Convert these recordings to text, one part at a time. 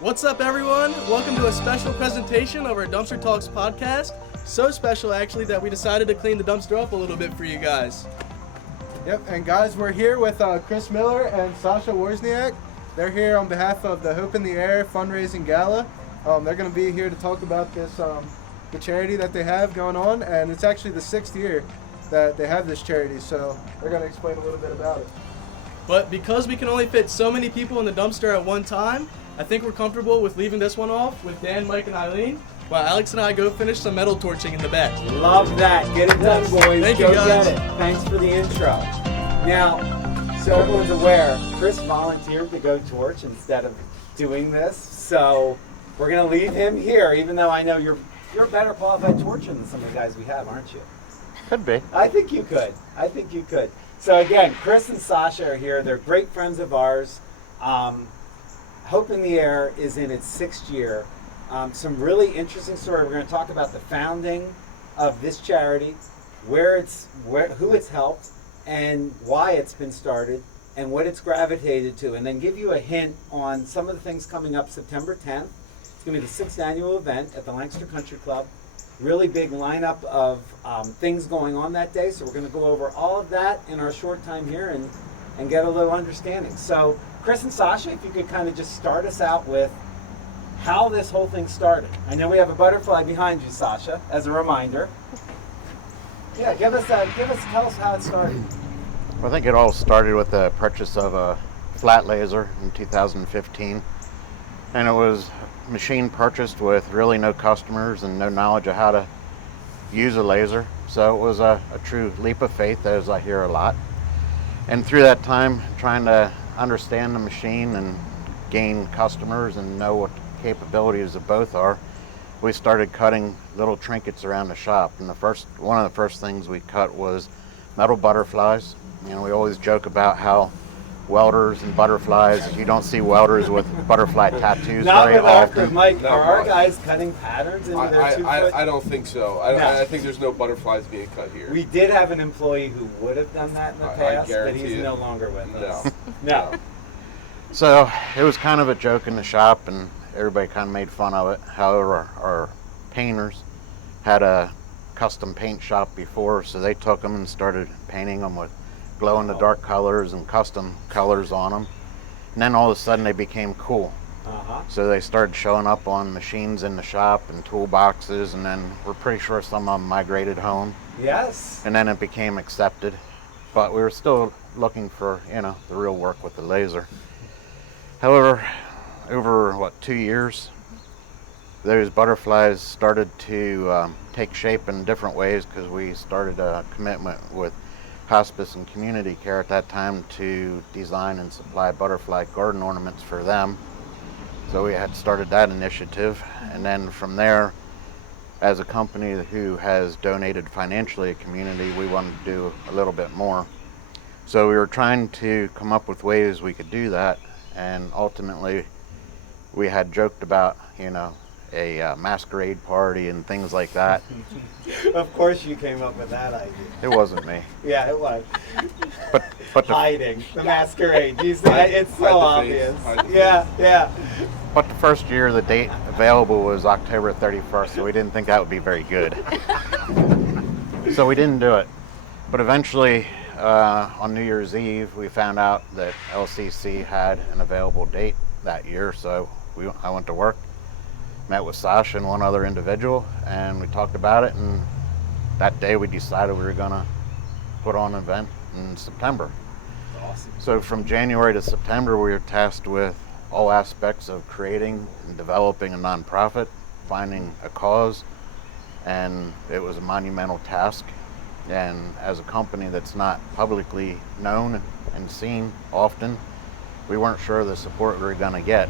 What's up, everyone? Welcome to a special presentation of our Dumpster Talks podcast. So special, actually, that we decided to clean the dumpster up a little bit for you guys. Yep, and guys, we're here with Chris Miller and Sasha Wawrzyniak. They're here on behalf of the Hope in the Air Fundraising Gala. They're going to be here to talk about this, the charity that they have going on, and it's actually the 6th year that they have this charity, so they're going to explain a little bit about it. But because we can only fit so many people in the dumpster at one time, I think we're comfortable with leaving this one off with Dan, Mike, and Eileen, while Alex and I go finish some metal torching in the back. Love that. Get it done, boys. Thank Go you, guys. get it. Thanks for the intro. Now, so everyone's aware, Chris volunteered to go torch instead of doing this, so we're going to leave him here, even though I know you're a better qualified torcher than some of the guys we have, aren't you? Could be. I think you could. So again, Chris and Sasha are here. They're great friends of ours. Hope in the Air is in its 6th year. Some really interesting story. We're going to talk about the founding of this charity, who it's helped, and why it's been started, and what it's gravitated to, and then give you a hint on some of the things coming up September 10th. It's going to be the 6th annual event at the Lancaster Country Club. Really big lineup of things going on that day, so we're going to go over all of that in our short time here and get a little understanding. So Chris and Sasha, if you could kind of just start us out with how this whole thing started. I know we have a butterfly behind you, Sasha, as a reminder. Yeah, tell us how it started. Well, I think it all started with the purchase of a flat laser in 2015. And it was a machine purchased with really no customers and no knowledge of how to use a laser. So it was a true leap of faith, as I hear a lot. And through that time, trying to understand the machine and gain customers and know what the capabilities of both are, we started cutting little trinkets around the shop. And one of the first things we cut was metal butterflies. You know, we always joke about how welders and butterflies, you don't see welders with butterfly tattoos very often. Mike, are our guys cutting patterns into their 2 foot? I don't think so. I think there's no butterflies being cut here. We did have an employee who would have done that in the past, but he's no longer with us. No. So it was kind of a joke in the shop, and everybody kind of made fun of it. However, our painters had a custom paint shop before, so they took them and started painting them with glow-in-the-dark colors and custom colors on them. And then all of a sudden they became cool. So they started showing up on machines in the shop and toolboxes, and then we're pretty sure some of them migrated home. Yes. And then it became accepted. But we were still looking for, the real work with the laser. However, over 2 years, those butterflies started to take shape in different ways, because we started a commitment with Hospice and Community Care at that time to design and supply butterfly garden ornaments for them. So we had started that initiative, and then from there, as a company who has donated financially to community, we wanted to do a little bit more. So we were trying to come up with ways we could do that, and ultimately we had joked about, a masquerade party and things like that. Of course you came up with that idea. It wasn't me. Yeah, it was. But Hiding, the masquerade. You see, it's so obvious. Yeah. But the first year, the date available was October 31st, so we didn't think that would be very good. So we didn't do it. But eventually, on New Year's Eve, we found out that LCC had an available date that year, so I went to work, met with Sasha and one other individual, and we talked about it, and that day we decided we were going to put on an event in September. Awesome. So from January to September, we were tasked with all aspects of creating and developing a nonprofit, finding a cause, and it was a monumental task. And as a company that's not publicly known and seen often, we weren't sure the support we were going to get.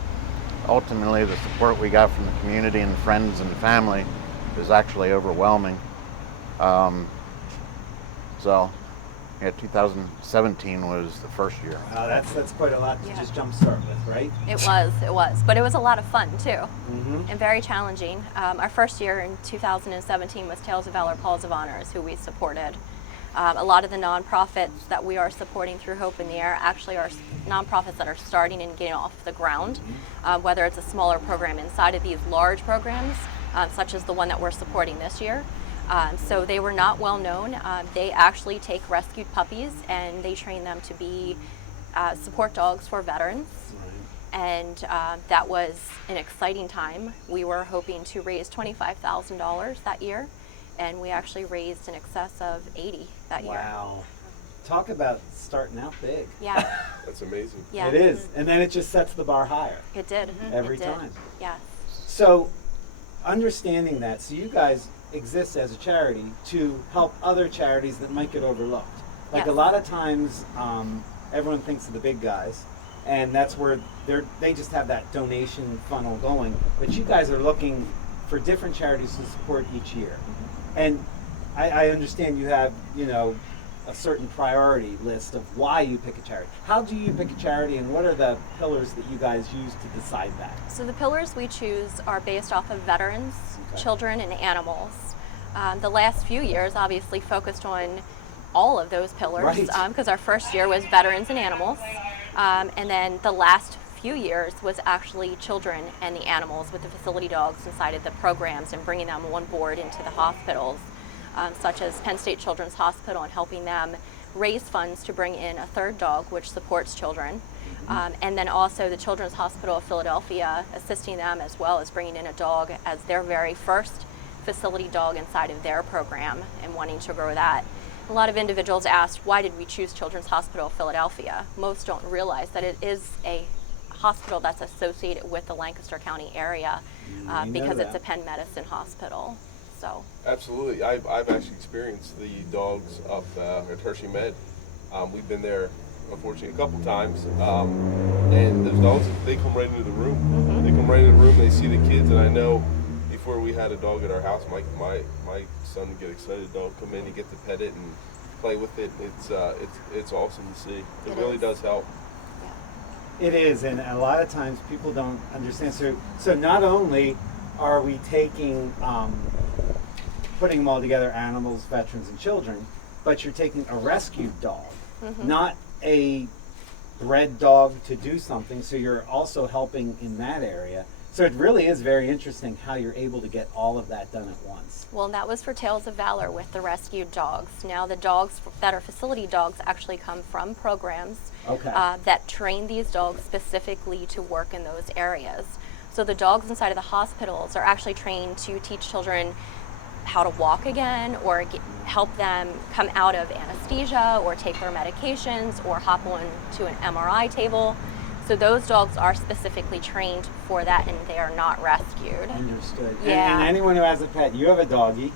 Ultimately, the support we got from the community and friends and family was actually overwhelming. So 2017 was the first year. Wow, that's quite a lot to just jumpstart with, right? It was. But it was a lot of fun, too, Mm-hmm. and very challenging. Our first year in 2017 was Tales of Valor, Calls of Honors, who we supported. A lot of the nonprofits that we are supporting through Hope in the Air actually are nonprofits that are starting and getting off the ground, whether it's a smaller program inside of these large programs, such as the one that we're supporting this year. So they were not well known. They actually take rescued puppies and they train them to be support dogs for veterans. And that was an exciting time. We were hoping to raise $25,000 that year, and we actually raised in excess of 80 that year. Wow. Talk about starting out big. Yeah. That's amazing. Yeah. It is. And then it just sets the bar higher. It did. Every It did. time. Yeah. So, understanding that, so you guys exist as a charity to help other charities that might get overlooked. Like Yes. a lot of times, everyone thinks of the big guys, and that's where they just have that donation funnel going. But you guys are looking for different charities to support each year. And I understand you have, a certain priority list of why you pick a charity. How do you pick a charity, and what are the pillars that you guys use to decide that? So the pillars we choose are based off of veterans, Okay. children, and animals. The last few years obviously focused on all of those pillars, Right. Because our first year was veterans and animals. And then the last few years was actually children and the animals with the facility dogs inside of the programs and bringing them on board into the hospitals, such as Penn State Children's Hospital, and helping them raise funds to bring in a third dog which supports children. And then also the Children's Hospital of Philadelphia, assisting them as well as bringing in a dog as their very first facility dog inside of their program and wanting to grow that. A lot of individuals asked, why did we choose Children's Hospital of Philadelphia? Most don't realize that it is a hospital that's associated with the Lancaster County area because it's a Penn Medicine hospital. So Absolutely. I've actually experienced the dogs up at Hershey Med. We've been there, unfortunately, a couple times. And those dogs, they come right into the room. They come right into the room, they see the kids, and I know before we had a dog at our house, my son would get excited. Dog come in, he get to pet it and play with it. It's awesome to see. It really does help. It is, and a lot of times people don't understand. So not only are we taking, putting them all together, animals, veterans, and children, but you're taking a rescued dog, not a bred dog to do something. So you're also helping in that area. So it really is very interesting how you're able to get all of that done at once. well, that was for Tales of Valor with the rescued dogs. Now the dogs that are facility dogs actually come from programs Okay. that train these dogs specifically to work in those areas. So the dogs inside of the hospitals are actually trained to teach children how to walk again, or help them come out of anesthesia, or take their medications, or hop on to an MRI table. So those dogs are specifically trained for that, and they are not rescued. Understood. Yeah. And anyone who has a pet, you have a doggy.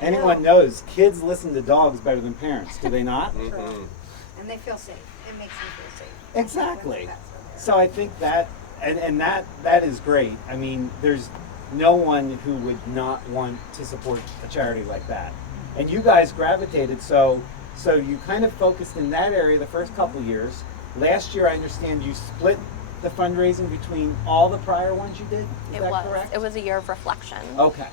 Anyone knows kids listen to dogs better than parents, do they not? And they feel safe. It makes them feel safe. Exactly. When the pets are there. So I think that, and that is great. I mean, there's no one who would not want to support a charity like that. And you guys gravitated, so you kind of focused in that area the first couple years. Last year, I understand you split the fundraising between all the prior ones you did. Is that correct? It was a year of reflection. Okay.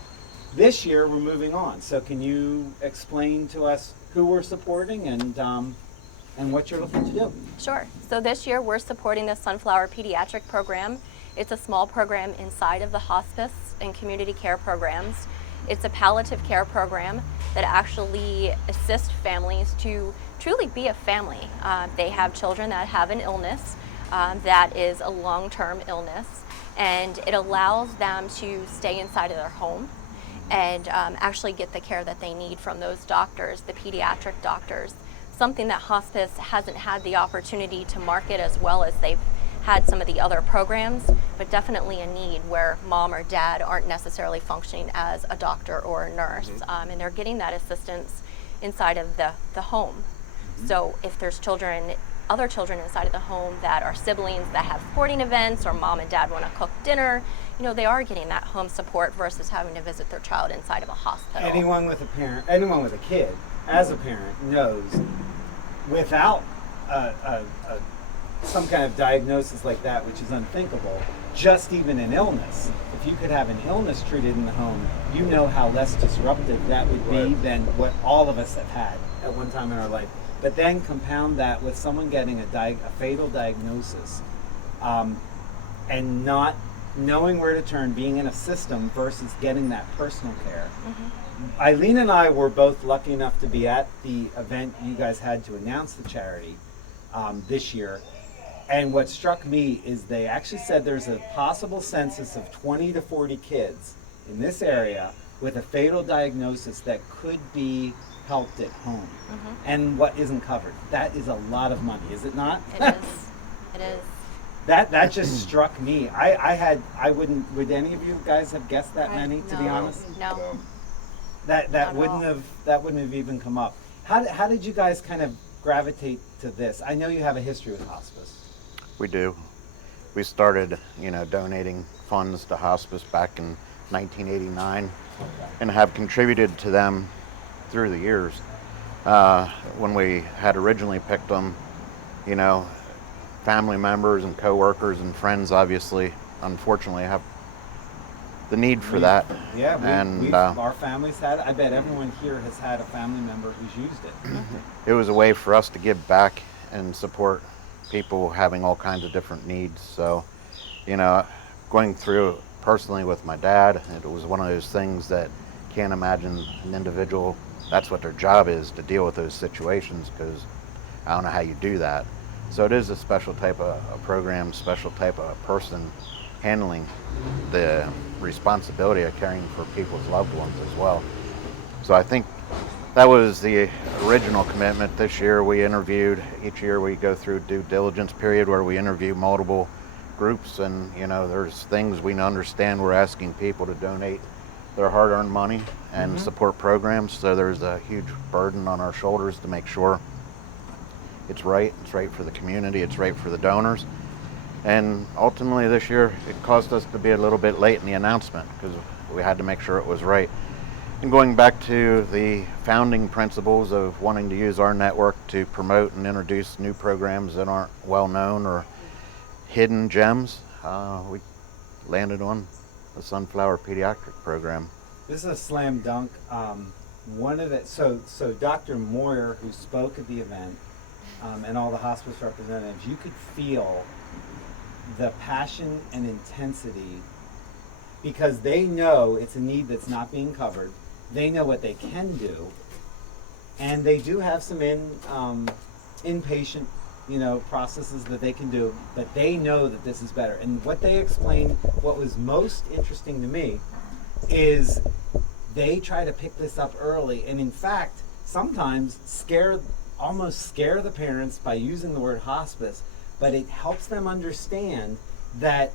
This year, we're moving on. So can you explain to us who we're supporting and what you're looking to do? Sure. So this year we're supporting the Sunflower Pediatric program. It's a small program inside of the hospice and community care programs. It's a palliative care program that actually assists families to truly be a family. They have children that have an illness that is a long-term illness, and it allows them to stay inside of their home and actually get the care that they need from those doctors, the pediatric doctors. Something that hospice hasn't had the opportunity to market as well as they've had some of the other programs, but definitely a need where mom or dad aren't necessarily functioning as a doctor or a nurse, and they're getting that assistance inside of the home. So if there's other children inside of the home that are siblings that have sporting events, or mom and dad want to cook dinner, they are getting that home support versus having to visit their child inside of a hospital. Anyone with a kid, as a parent, knows without some kind of diagnosis like that, which is unthinkable, just even an illness. If you could have an illness treated in the home, you know how less disruptive that would be Right. than what all of us have had at one time in our life. But then compound that with someone getting a fatal diagnosis, and not knowing where to turn, being in a system versus getting that personal care. Eileen and I were both lucky enough to be at the event you guys had to announce the charity this year. And what struck me is they actually said there's a possible census of 20 to 40 kids in this area with a fatal diagnosis that could be helped at home. And what isn't covered. That is a lot of money, is it not? It is. It is. That just struck me. I wouldn't, would any of you guys have guessed that many, to be No. honest? No. That Not at wouldn't all. have even come up. How did you guys kind of gravitate to this? I know you have a history with hospice. We do. We started, donating funds to hospice back in 1989 and have contributed to them through the years. When we had originally picked them, family members and coworkers and friends obviously, unfortunately, have the need for that. Yeah, And our families had it. I bet everyone here has had a family member who's used it. it was a way for us to give back and support people having all kinds of different needs. So, going through personally with my dad, it was one of those things that can't imagine an individual, that's what their job is, to deal with those situations, because I don't know how you do that. So it is a special type of a program, special type of person handling the responsibility of caring for people's loved ones as well. So I think that was the original commitment. This year we interviewed, each year we go through due diligence period where we interview multiple groups, and there's things we understand we're asking people to donate their hard-earned money and support programs. So there's a huge burden on our shoulders to make sure it's right for the community, it's right for the donors. And ultimately this year it caused us to be a little bit late in the announcement because we had to make sure it was right. And going back to the founding principles of wanting to use our network to promote and introduce new programs that aren't well known or hidden gems, we landed on the Sunflower Pediatric program. This is a slam dunk. So Dr. Moyer, who spoke at the event, and all the hospice representatives, you could feel the passion and intensity because they know it's a need that's not being covered. They know what they can do, and they do have some inpatient, processes that they can do, but they know that this is better. And what they explained, what was most interesting to me, is they try to pick this up early, and in fact, sometimes almost scare the parents by using the word hospice, but it helps them understand that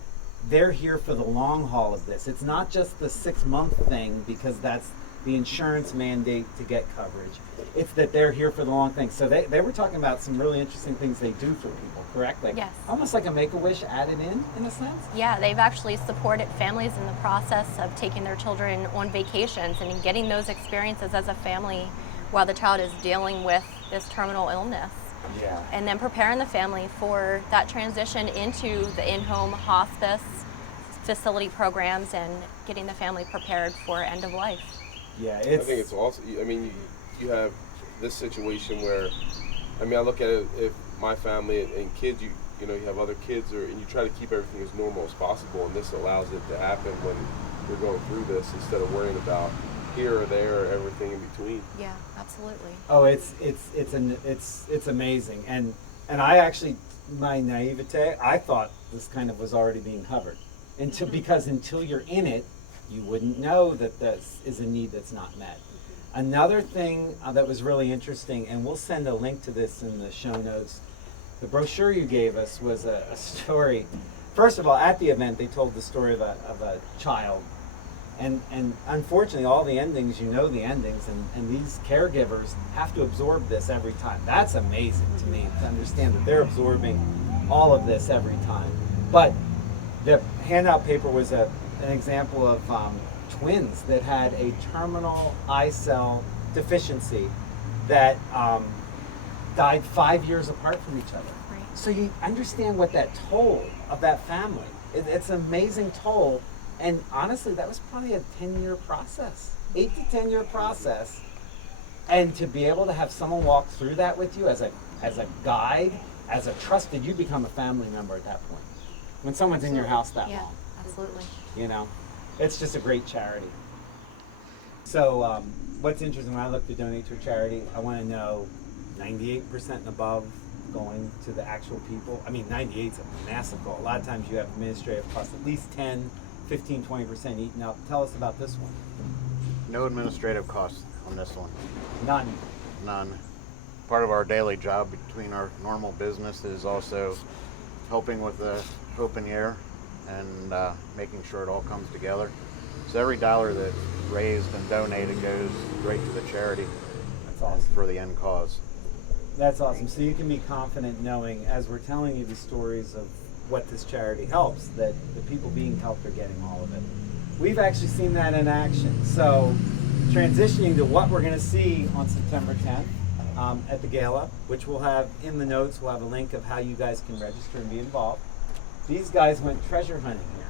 they're here for the long haul of this. It's not just the 6-month thing because that's the insurance mandate to get coverage. It's that they're here for the long thing. So they were talking about some really interesting things they do for people, correct? Like Yes. almost like a Make-A-Wish added in a sense? Yeah, they've actually supported families in the process of taking their children on vacations and getting those experiences as a family while the child is dealing with this terminal illness. Yeah. And then preparing the family for that transition into the in-home hospice facility programs and getting the family prepared for end of life. Yeah, I think it's awesome. I mean, you have this situation where, I look at it, if my family and kids, you have other kids, and you try to keep everything as normal as possible, and this allows it to happen when you're going through this instead of worrying about here or there or everything in between. Yeah, absolutely. Oh, it's amazing, and I actually, my naivete, I thought this kind of was already being covered, because until you're in it, you wouldn't know that this is a need that's not met. Another thing that was really interesting, and we'll send a link to this in the show notes. The brochure you gave us was a story. First of all, at the event, they told the story of a child. And unfortunately, all the endings, the endings, and these caregivers have to absorb this every time. That's amazing to me to understand that they're absorbing all of this every time. But the handout paper was an example of twins that had a terminal eye cell deficiency that died 5 years apart from each other. Right. So you understand what that toll of that family. It's an amazing toll. And honestly, that was probably a 10-year process, 8 to 10-year process. And to be able to have someone walk through that with you as a guide, as a trusted, you become a family member at that point. When someone's in your house that Yeah, long, absolutely. you know, it's just a great charity. So what's interesting, when I look to donate to a charity, I want to know 98% and above going to the actual people. I mean, 98 is a massive goal. A lot of times you have administrative costs, at least 10, 15, 20% eaten up. Tell us about this one. No administrative costs on this one. None. None. Part of our daily job between our normal business is also helping with the open air and making sure it all comes together. So every dollar that's raised and donated goes right to the charity. That's awesome. For the end cause. That's awesome. So you can be confident knowing, as we're telling you the stories of what this charity helps, that the people being helped are getting all of it. We've actually seen that in action. So transitioning to what we're going to see on September 10th at the Gala, which we'll have in the notes, we'll have a link of how you guys can register and be involved. These guys went treasure hunting here.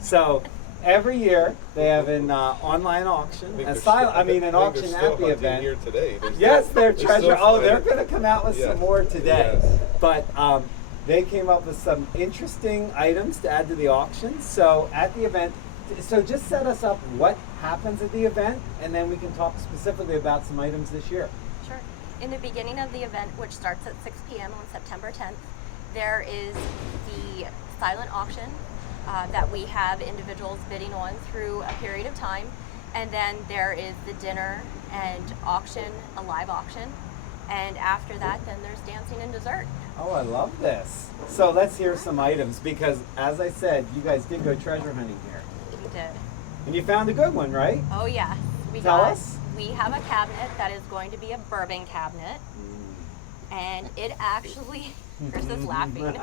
So every year they have an online auction, an auction at the event. Here today. Yes, they're still treasure. Oh, they're finding- going to come out with Yeah. some more today. Yes. But they came up with some interesting items to add to the auction. So at the event, so just set us up what happens at the event, and then we can talk specifically about some items this year. Sure. In the beginning of the event, which starts at 6 p.m. on September 10th, there is the silent auction that we have individuals bidding on through a period of time. And then there is the dinner and auction, a live auction. And after that, then there's dancing and dessert. Oh, I love this. So let's hear some items, because as I said, you guys did go treasure hunting here. We did. And you found a good one, right? Oh, yeah. Tell us. We have a cabinet that is going to be a bourbon cabinet. And it actually, Chris is laughing.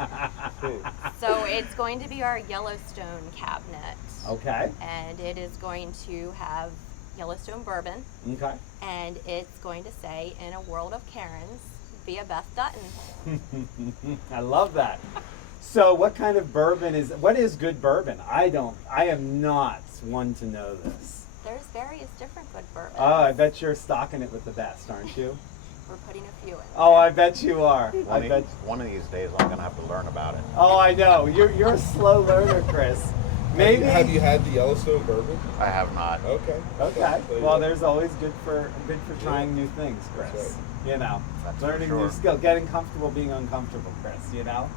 So it's going to be our Yellowstone cabinet. Okay. And it is going to have Yellowstone bourbon. Okay. And it's going to say, in a world of Karens, via Beth Dutton. I love that. So what kind of bourbon what is good bourbon? I am not one to know this. There's various different good bourbons. Oh, I bet you're stocking it with the best, aren't you? We're putting a few in. Oh, I bet you are. One of these days I'm gonna have to learn about it. Oh, I know. You're a slow learner, Chris. Maybe. Have you had the Yellowstone bourbon? I have not. Okay. Okay. So, Well, yeah. there's always good for trying new things, Chris. That's You know, That's for learning sure. new skill, getting comfortable being uncomfortable, Chris. You know.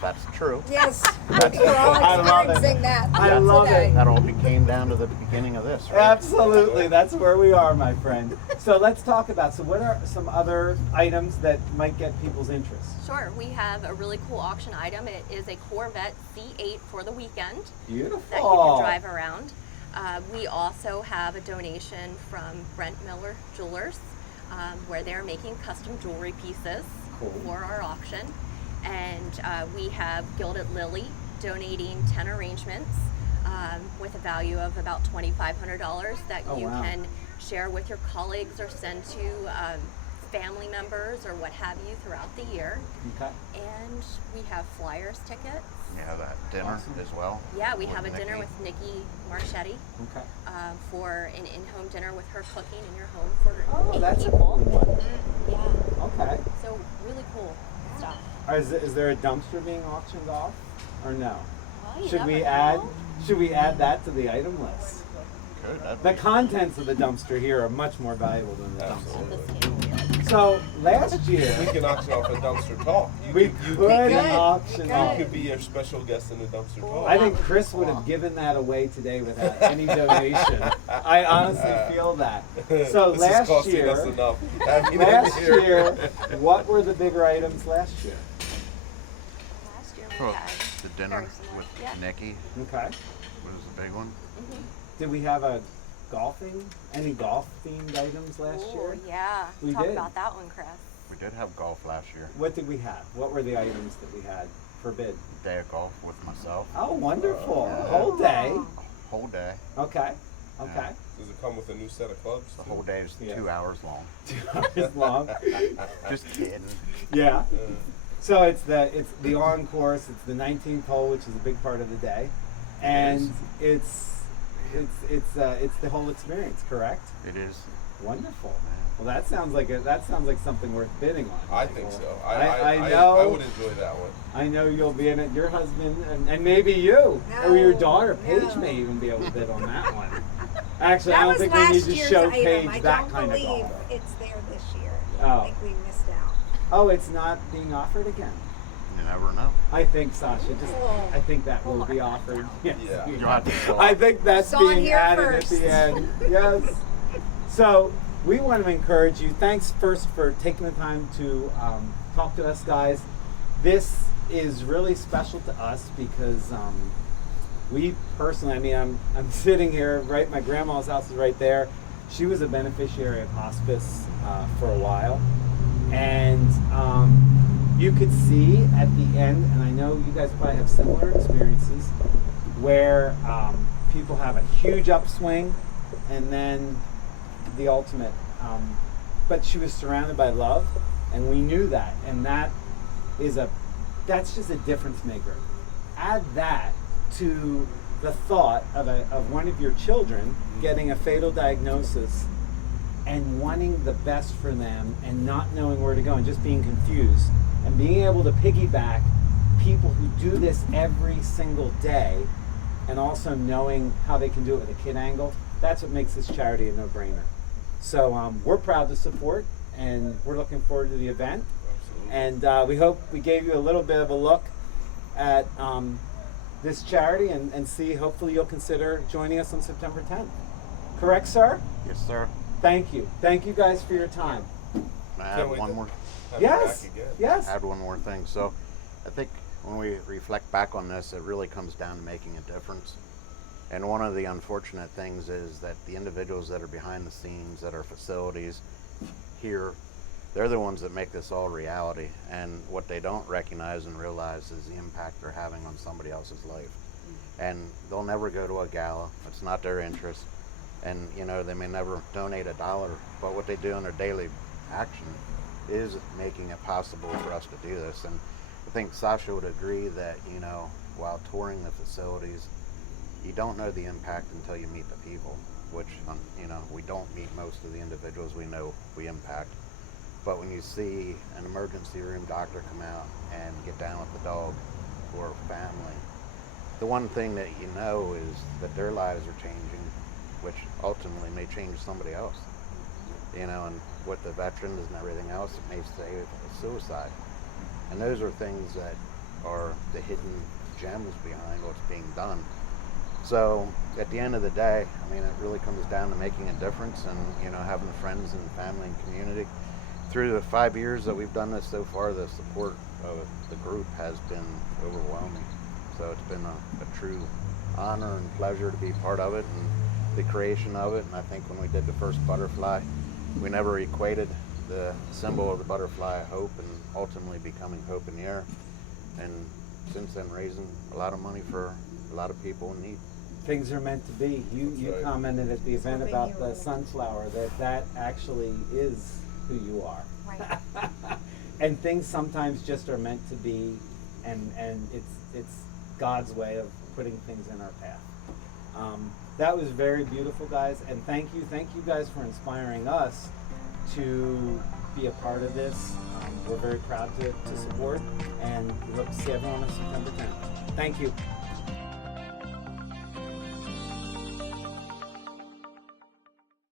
That's true. Yes, That's we're all I love it. experiencing that I love today. it. That all came down to the beginning of this, right? Absolutely, that's where we are, my friend. So let's talk about, so what are some other items that might get people's interest? Sure, we have a really cool auction item. It is a Corvette C8 for the weekend Beautiful. that you can drive around. We also have a donation from Brent Miller Jewelers, where they're making custom jewelry pieces Cool. for our auction. And we have Gilded Lily donating 10 arrangements with a value of about $2,500 that Oh, you wow. can share with your colleagues or send to family members or what have you throughout the year. Okay. And we have Flyers tickets. Yeah, that dinner Awesome. as well. Yeah, we with have a dinner Nikki. with Nikki Marchetti Okay. for an in-home dinner with her cooking in your home for Oh, 8 that's a people. cool one. Yeah, Okay. so really cool stuff. Is there a dumpster being auctioned off, or no? Well, you Should never we know. add that to the item list? Good. that'd The be- contents of the dumpster here are much more valuable than the dumpster. Absolutely. So last year We can auction off a dumpster talk. we you could auction We off. could be a special guest in the dumpster talk. I think Chris would have given that away today without any donation. I honestly feel that. So This is last costing us year, enough. Having him last here. year, what were the bigger items last year? Last year we Oh, had the dinner very similar. with Yeah. Nikki Okay. was the big one. Did we have any golf themed items last Ooh, year? yeah. We Talk did. about that one, Chris. We did have golf last year. What did we have? What were the items that we had for bid? Day of golf with myself. Oh, wonderful. Yeah. Whole day. Whole day. Okay. Okay. Does it come with a new set of clubs? The too? whole day is Yeah. 2 hours long. 2 hours long. Just kidding. Yeah. So it's the on course. It's the 19th hole, which is a big part of the day, and it's the whole experience. Correct? It is. Wonderful. Well, that sounds like something worth bidding on. I think so. I know. I would enjoy that one. I know you'll be in it. Your husband and maybe you or your daughter Paige no. may even be able to bid on that one. Actually, That I don't was think we last need to year's show item. Paige I that don't kind of believe dollar. it's there this year. Oh. I think we missed out. Oh, it's not being offered again. You never know. I think Sasha Oh. I think that will be offered. Yes. Yeah. You'll have to fill I out. think that's Saw it being here added first. at the end. Yes. So we want to encourage you. Thanks first for taking the time to talk to us, guys. This is really special to us because we personally, I mean, I'm sitting here, right? My grandma's house is right there. She was a beneficiary of hospice for a while, and you could see at the end, and I know you guys probably have similar experiences, where people have a huge upswing, and then the ultimate. But she was surrounded by love, and we knew that, and that's just a difference maker. Add that to the thought of one of your children getting a fatal diagnosis and wanting the best for them and not knowing where to go and just being confused, and being able to piggyback people who do this every single day, and also knowing how they can do it with a kid angle. That's what makes this charity a no-brainer. So we're proud to support, and we're looking forward to the event. Absolutely. And we hope we gave you a little bit of a look at this charity, and see, hopefully you'll consider joining us on September 10th. Correct, sir? Yes, sir. Thank you. Thank you guys for your time. Can I Can't add wait one to more? have you Yes, back again. yes. Add one more thing. So, I think when we reflect back on this, it really comes down to making a difference. And one of the unfortunate things is that the individuals that are behind the scenes at our facilities here, they're the ones that make this all reality. And what they don't recognize and realize is the impact they're having on somebody else's life. And they'll never go to a gala. It's not their interest. And, you know, they may never donate $1, but what they do in their daily action is making it possible for us to do this. And I think Sasha would agree that, you know, while touring the facilities, you don't know the impact until you meet the people, which, you know, we don't meet most of the individuals we know we impact. But when you see an emergency room doctor come out and get down with the dog or family, the one thing that you know is that their lives are changing, which ultimately may change somebody else. You know, and with the veterans and everything else, it may save a suicide. And those are things that are the hidden gems behind what's being done. So at the end of the day, I mean, it really comes down to making a difference and, you know, having friends and family and community. Through the 5 years that we've done this so far, the support of the group has been overwhelming. So it's been a true honor and pleasure to be part of it and the creation of it. And I think when we did the first butterfly, we never equated the symbol of the butterfly, hope, and ultimately becoming Hope in the Air. And since then, raising a lot of money for a lot of people in need. Things are meant to be. You right. commented at the event Something about you the were- sunflower, that actually is who you are. Right. And things sometimes just are meant to be, and it's God's way of putting things in our path. That was very beautiful, guys, and thank you guys for inspiring us to be a part of this. We're very proud to support, and we look to see everyone on September 10th. Thank you.